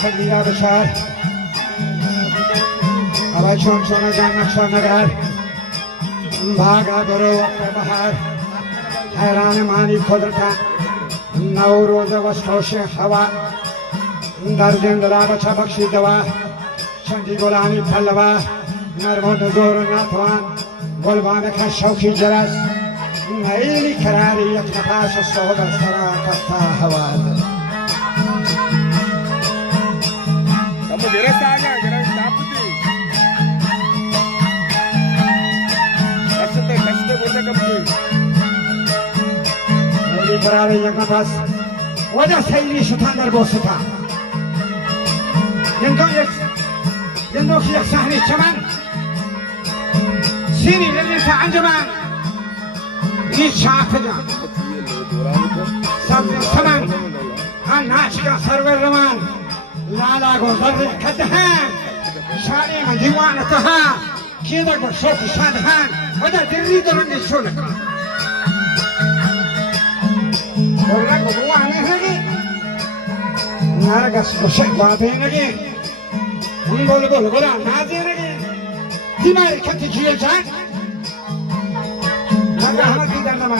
Fadila Bashar Abachon Sonajan Naksanagar Bhaga Baro Bahar Hayran Mani Kodrata Nauroza Vastoshe Hawa Darjendra Bacha Bakshi Dawa Chanti Golani Pallava Narmon Zor Natwan Golbana Shauki Jaras Naili Karari Yatnapas Soda Sara Kasta Hawad Jera saga, jera daputi. Kaste bolna kapti. Naili Karari Yatnapas Wada Saili Sutandar Bosuta Yendo Kiyak Sahni Chaman Sini Lilisa Anjaman Eat Shafaja Saman Anachka Sarver Raman Lala Gozar Katahan Shani and Diwana Taha Kida Goshoki Shadhan What a leader in the Shulak Naragas Goshek Baden again Ungolo Nazir again Timai Katijia Jack Nagahaki Dama